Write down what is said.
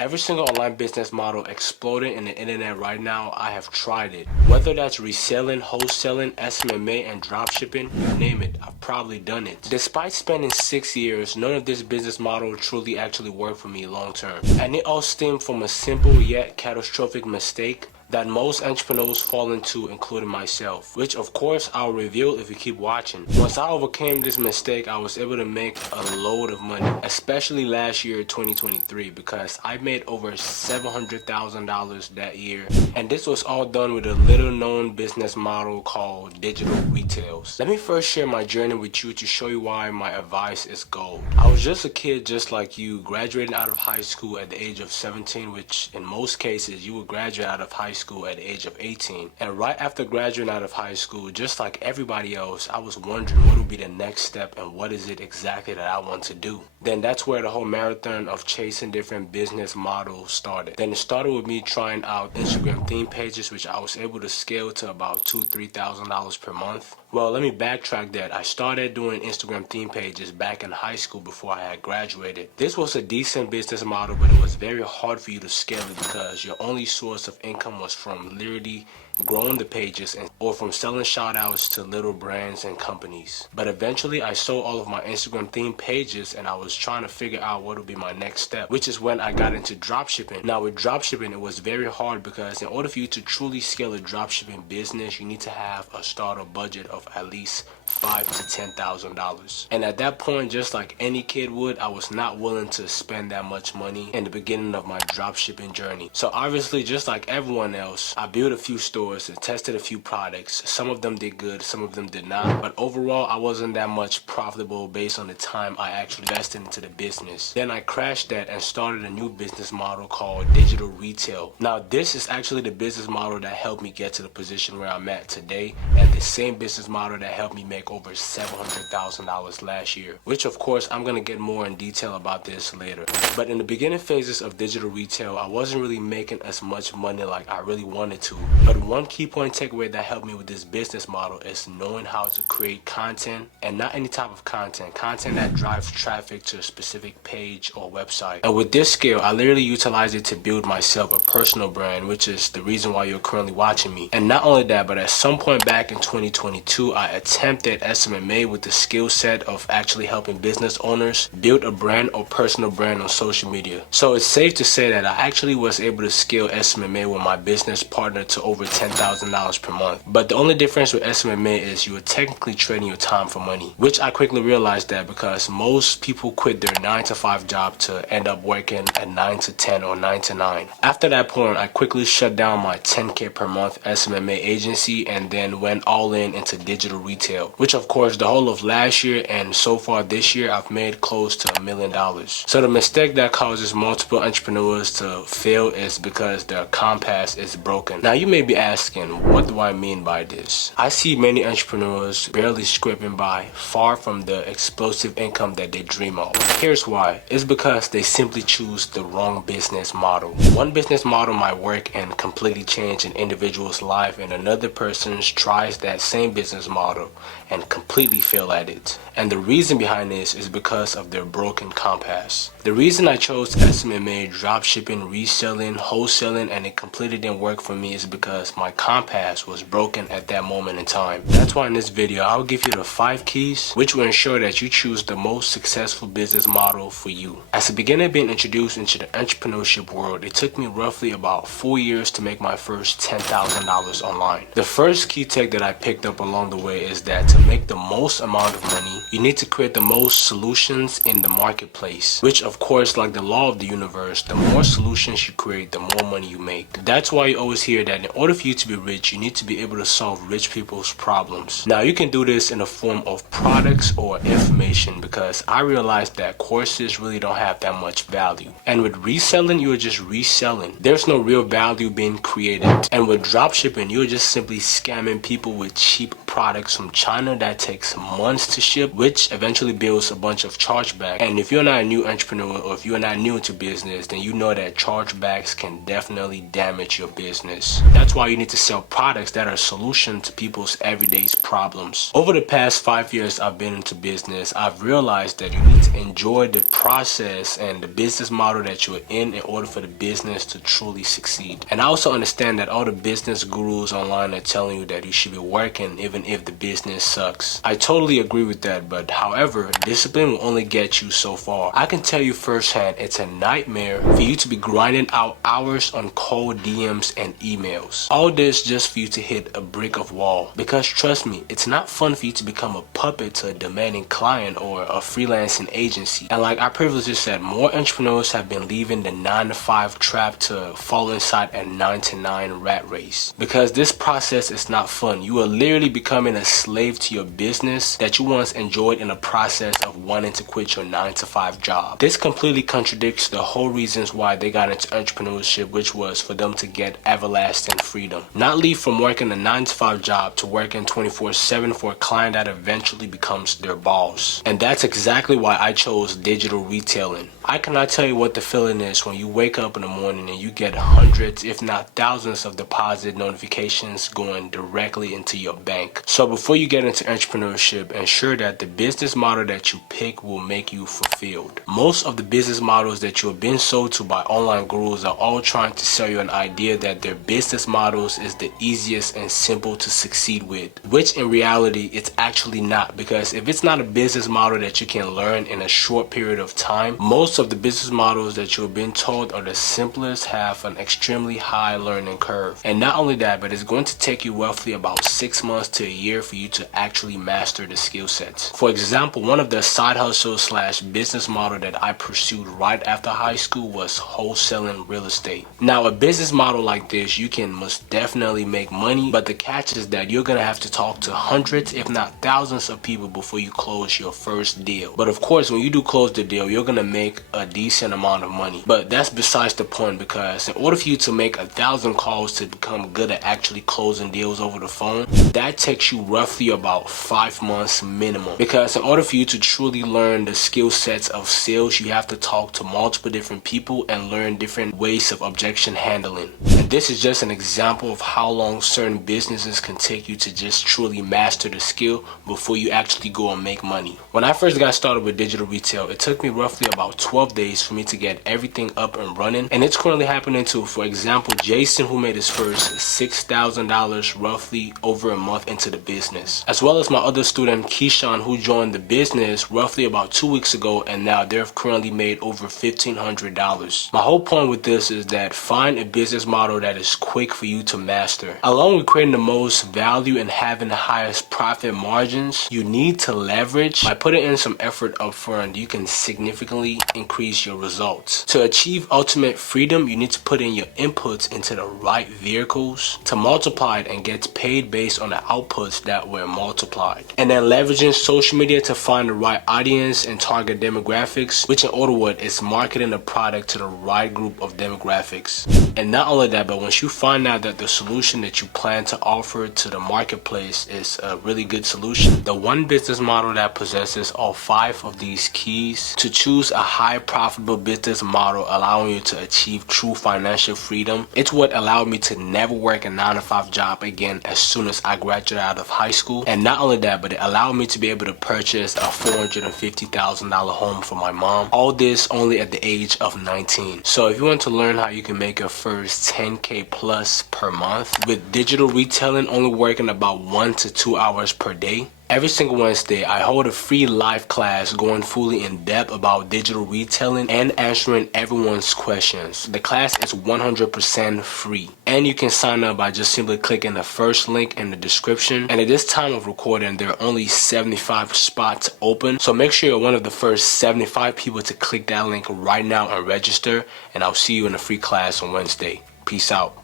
Every single online business model exploding in the internet right now, I have tried it. Whether that's reselling, wholesaling, SMMA, and dropshipping, you name it, I've probably done it. Despite spending 6 years, none of this business model truly actually worked for me long term. And it all stemmed from a simple yet catastrophic mistake that most entrepreneurs fall into, including myself, which of course I'll reveal if you keep watching. Once I overcame this mistake, I was able to make a load of money, especially last year 2023, because I made over $700,000 that year, and this was all done with a little known business model called digital retails. Let me first share my journey with you to show you why my advice is gold. I was just a kid just like you, graduating out of high school at the age of 17, which in most cases you would graduate out of high school at the age of 18. And right after graduating out of high school, just like everybody else, I was wondering what would be the next step and what is it exactly that I want to do. Then that's where the whole marathon of chasing different business models started. Then it started with me trying out Instagram theme pages, which I was able to scale to about $2,000–$3,000 per month. Well, let me backtrack that. I started doing Instagram theme pages back in high school before I had graduated. This was a decent business model, but it was very hard for you to scale it because your only source of income was from literally growing the pages or from selling shout outs to little brands and companies. But eventually I sold all of my Instagram theme pages and I was trying to figure out what would be my next step, which is when I got into dropshipping. Now with dropshipping, it was very hard because in order for you to truly scale a dropshipping business, you need to have a starter budget of at least $5,000 to $10,000. And at that point, just like any kid would, I was not willing to spend that much money in the beginning of my dropshipping journey. So obviously, just like everyone else, I built a few stores and tested a few products. Some of them did good, some of them did not. But overall, I wasn't that much profitable based on the time I actually invested into the business. Then I crashed that and started a new business model called digital retail. Now, this is actually the business model that helped me get to the position where I'm at today, and the same business model that helped me make over $700,000 last year, which of course I'm gonna get more in detail about this later. But in the beginning phases of digital retail, I wasn't really making as much money like I really wanted to. But one key point takeaway that helped me with this business model is knowing how to create content, and not any type of content that drives traffic to a specific page or website. And with this skill, I literally utilized it to build myself a personal brand, which is the reason why you're currently watching me. And not only that, but at some point back in 2022, I attempted SMMA with the skill set of actually helping business owners build a brand or personal brand on social media. So it's safe to say that I actually was able to scale SMMA with my business partner to over $10,000 per month. But the only difference with SMMA is you are technically trading your time for money, which I quickly realized that because most people quit their 9 to 5 job to end up working at 9 to 10 or 9 to 9. After that point, I quickly shut down my 10K per month SMMA agency and then went all in into digital retail, which of course the whole of last year and so far this year I've made close to $1 million. So the mistake that causes multiple entrepreneurs to fail is because their compass is broken. Now you may be asking, what do I mean by this? I see many entrepreneurs barely scraping by, far from the explosive income that they dream of. Here's why. It's because they simply choose the wrong business model. One business model might work and completely change an individual's life, and another person tries that same business model and completely fail at it. And the reason behind this is because of their broken compass. The reason I chose SMMA, dropshipping, reselling, wholesaling, and it completely didn't work for me is because my compass was broken at that moment in time. That's why in this video, I'll give you the 5 keys which will ensure that you choose the most successful business model for you. As a beginner being introduced into the entrepreneurship world, it took me roughly about 4 years to make my first $10,000 online. The first key tech that I picked up along the way is that to make the most amount of money, you need to create the most solutions in the marketplace, which of course, like the law of the universe, the more solutions you create, the more money you make. That's why you always hear that in order for you to be rich, you need to be able to solve rich people's problems. Now you can do this in the form of products or information, because I realized that courses really don't have that much value. And with reselling, you're just reselling. There's no real value being created. And with dropshipping, you're just simply scamming people with cheap products from China that takes months to ship, which eventually builds a bunch of chargeback. And if you're not a new entrepreneur, or if you're not new into business, then you know that chargebacks can definitely damage your business. That's why you need to sell products that are a solution to people's everyday problems. Over the past 5 years I've been into business, I've realized that you need to enjoy the process and the business model that you're in order for the business to truly succeed. And I also understand that all the business gurus online are telling you that you should be working even if the business sucks. I totally agree with that, but however, discipline will only get you so far. I can tell you firsthand, it's a nightmare for you to be grinding out hours on cold DMs and emails. All this just for you to hit a brick of wall. Because trust me, it's not fun for you to become a puppet to a demanding client or a freelancing agency. And like I previously said, more entrepreneurs have been leaving the 9-to-5 trap to fall inside a 9-to-9 rat race. Because this process is not fun. You are literally becoming a slave to your business that you once enjoyed in the process of wanting to quit your 9-to-5 job. This completely contradicts the whole reasons why they got into entrepreneurship, which was for them to get everlasting freedom. Not leave from working a 9-to-5 job to working 24/7 for a client that eventually becomes their boss. And that's exactly why I chose digital retailing. I cannot tell you what the feeling is when you wake up in the morning and you get hundreds, if not thousands, of deposit notifications going directly into your bank. So before you get into entrepreneurship, ensure that the business model that you pick will make you fulfilled. Most of the business models that you have been sold to by online gurus are all trying to sell you an idea that their business models is the easiest and simple to succeed with, which in reality it's actually not. Because if it's not a business model that you can learn in a short period of time, most of the business models that you have been told are the simplest, have an extremely high learning curve. And not only that, but it's going to take you roughly about 6 months to a year for you to actually master the skill sets. For example, one of the side hustles slash business model that I pursued right after high school was wholesaling real estate. Now, a business model like this, you can most definitely make money, but the catch is that you're gonna have to talk to hundreds, if not thousands of people before you close your first deal. But of course, when you do close the deal, you're gonna make a decent amount of money. But that's besides the point, because in order for you to make 1,000 calls to become good at actually closing deals over the phone, that takes you roughly about 5 months minimum. Because in order for you to truly learn the skill sets of sales, you have to talk to multiple different people and learn different ways of objection handling. And this is just an example of how long certain businesses can take you to just truly master the skill before you actually go and make money. When I first got started with digital retail, it took me roughly about 12 days for me to get everything up and running. And it's currently happening to, for example, Jason, who made his first $6,000 roughly over a month into the business. As well as my other student, Keyshawn, who joined the business roughly about 2 weeks ago, and now they've currently made over $1,500. My whole point with this is that find a business model that is quick for you to master. Along with creating the most value and having the highest profit margins, you need to leverage. By putting in some effort up front, you can significantly increase your results. To achieve ultimate freedom, you need to put in your inputs into the right vehicles to multiply it and get paid based on the outputs that were multiplied. And then leveraging social media to find the right audience and target demographics, which in other words is marketing the product to the right group of demographics. And not only that, but once you find out that the solution that you plan to offer to the marketplace is a really good solution, the one business model that possesses all 5 of these keys to choose a high profitable business model allowing you to achieve true financial freedom, it's what allowed me to never work a 9-to-5 job again as soon as I graduated out of high school. And not only that, but it allowed me to be able to purchase a $450,000 home for my mom. All this only at the age of 19. So if you want to learn how you can make your first 10K plus per month with digital retailing, only working about 1 to 2 hours per day, every single Wednesday, I hold a free live class going fully in depth about digital retailing and answering everyone's questions. The class is 100% free. And you can sign up by just simply clicking the first link in the description. And at this time of recording, there are only 75 spots open. So make sure you're one of the first 75 people to click that link right now and register. And I'll see you in the free class on Wednesday. Peace out.